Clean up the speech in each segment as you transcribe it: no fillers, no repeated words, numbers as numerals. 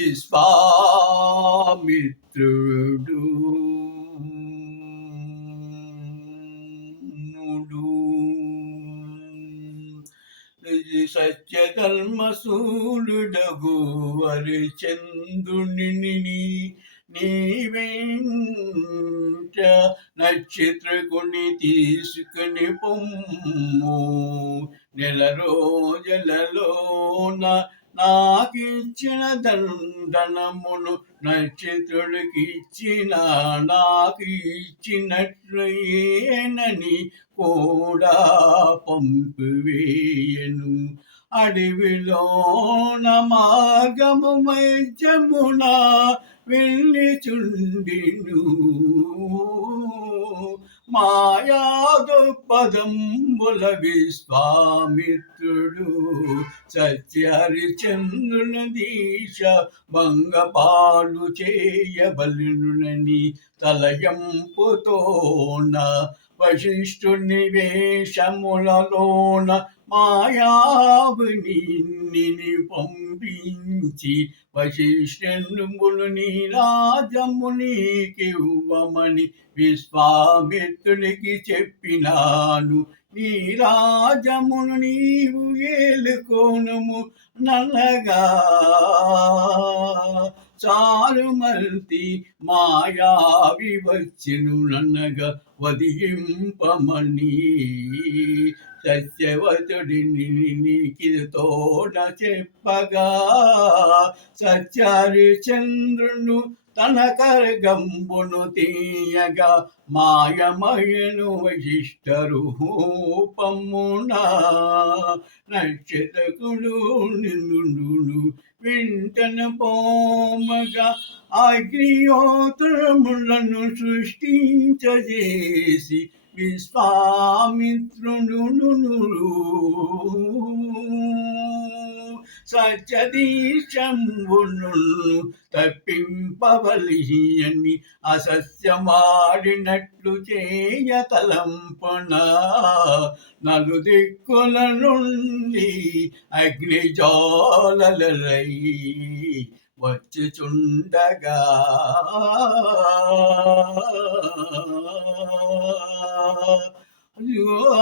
విశ్వామిత్రుడు సత్యకర్మశూలుడగు హరిచంద్రుని నీ వెంట నక్షత్రకుని తీసుకుని పొమ్ము నెల రోజులలోన నాకిచ్చిన దండనమును నక్షత్రుడికిచ్చిన నాకు ఇచ్చినట్లు ఏనని కూడా పంపివేయను. అడవిలోన మార్గము మధ్యమున వెళ్ళిచుండిను మాయాదుపదంబుల విశ్వామిత్రుడు సత్యహరిచంద్రుని దీక్ష భంగపాలు చేయబలునని తలయంపుతోన వశిష్ఠుని వేషములలోన మాయావిని పంపించి వశిష్ఠుని రాజమునికివ్వమని విశ్వామిత్రునికి చెప్పినాను. నీ రాజమును నీవు ఏలుకోనుము నన్నగా చారుమల్తి మాయావి వచ్చెను నన్నగా వదిలింపమని సత్యవతుడిని తోడ చెప్పగా సత్యహరిచంద్రుడు తన కరగంబును తీయగా మాయమయను వశిష్ఠ రూపమున నక్షత్రకుడు నిన్ను వెంటను పోమగా అగ్నిహోత్రములను సృష్టించజేసి విశ్వామిత్రుడు సత్యదీశంబును తప్పింపవలియని అసత్యమాడినట్లు చేయ తలంపన నలుదిక్కుల నుండి అగ్నిజ్వాలలై వచ్చుచుండగా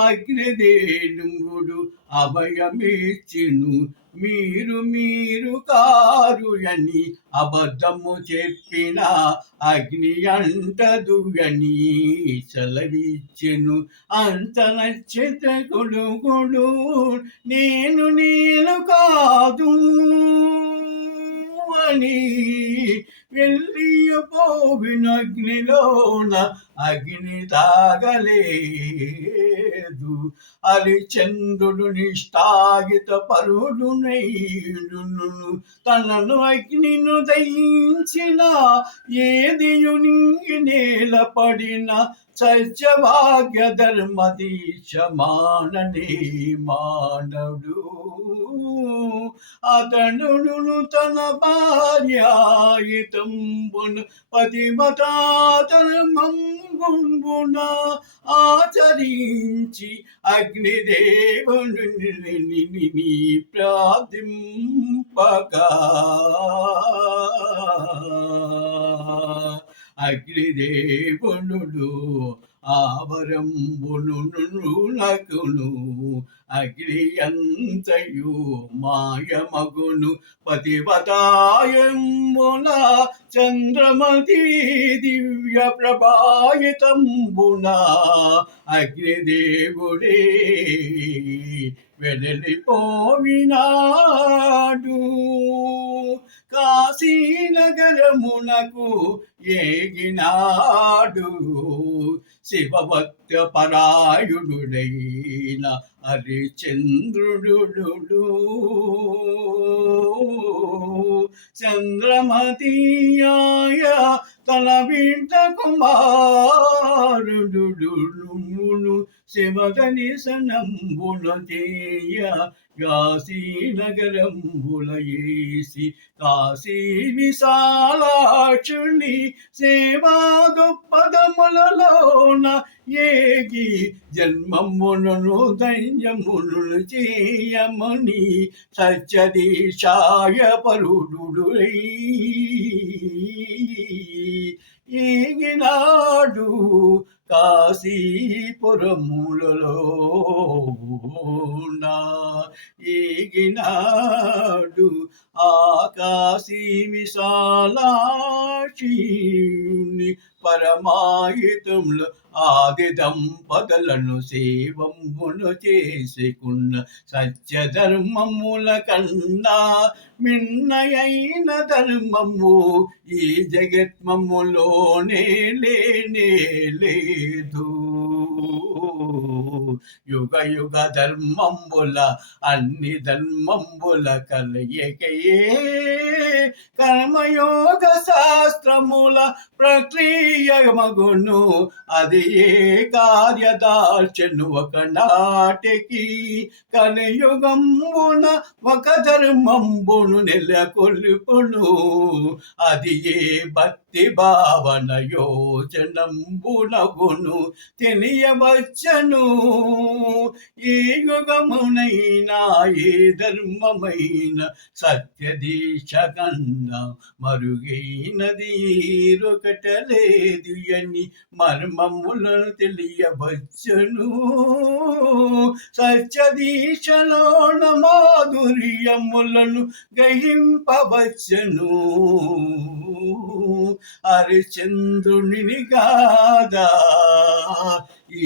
అగ్నిదేనుడు అభయమిచ్చెను మీరు కారు అని అబద్ధము చెప్పిన అగ్ని అంటదు అని సెలవిచ్చెను. అంత నక్షత్రకుడు నేను కాదు అని వెళ్ళిపోవిన అగ్నిలోన అగ్ని తాగలేదు. హరిచంద్రుడు నిష్ఠాగిత పరుడునైను తనను అగ్నిను దయించిన ఏదియు నింగి నేల పడిన సత్యభాగ్య ధర్మదీక్ష మాననే మానవుడు. అతనుడు తన భార్యాయితంబును పతిమతాధర్మంబున ఆచరించి అగ్నిదేవుని ప్రార్థింపగా అగ్నిదేవునుడు ఆవరంబునుకును అగ్నియంతయు మాయమగును పతివతాయంబున చంద్రమతి దివ్య ప్రభాయితంబున అగ్నిదేవుడే వెడలిపోవినాడు. కాశీనగరమునకు ఏగినాడు శివభక్త పరాయుడైన హరిచంద్రుడు. చంద్రమతీయాయ తన బిడ్డ కుమారుడు శివదనిసనంబుల చేయ కాశీనగరంబుల ఏసి కాశీ విశాలాక్షుని సేవా దృక్పదములలోన ఏగి జన్మమును ధన్యమును చేయమని సత్యదీశాయ పరుడు ఈగినాడు కాశీపురములలోన ఈగినాడు ఆ కాశీ విశాలాక్షిని పరమాయుధములు ఆది దంపతులను సేవంబును చేసుకున్న సత్యధర్మముల కన్నా మిన్నయైన ధర్మము ఈ జగత్మములోనే లేనే లేదు. యుగ యుగ ధర్మంబుల అన్ని ధర్మంబుల కలయికయే కర్మయోగ శాస్త్రముల ప్రక్రియ మగును. అది ఏ కార్యదార్చను ఒకనాటికి కలియుగంబున ఒక ధర్మంబును నెలకొల్పును. అది ఏ భక్తి భావన యోచనంబునగును తెలియవచ్చను. ఏ యుగమునైనా ఏ ధర్మమైన సత్యదీక్ష కన్నా మరుగైనది రొకటలేదు అని మర్మములను తెలియవచ్చును. సత్యదీక్షలోన మాధుర్యములను గ్రహింపవచ్చును. హరిచంద్రుని గాదా ఈ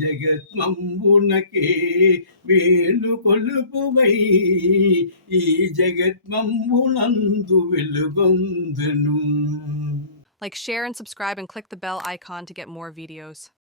జగత్మంబునకే వేలు కొలుపువై ఈ జగత్మంబునందు వెలుగొందును. Like, share, and subscribe, and click the bell icon to get more videos.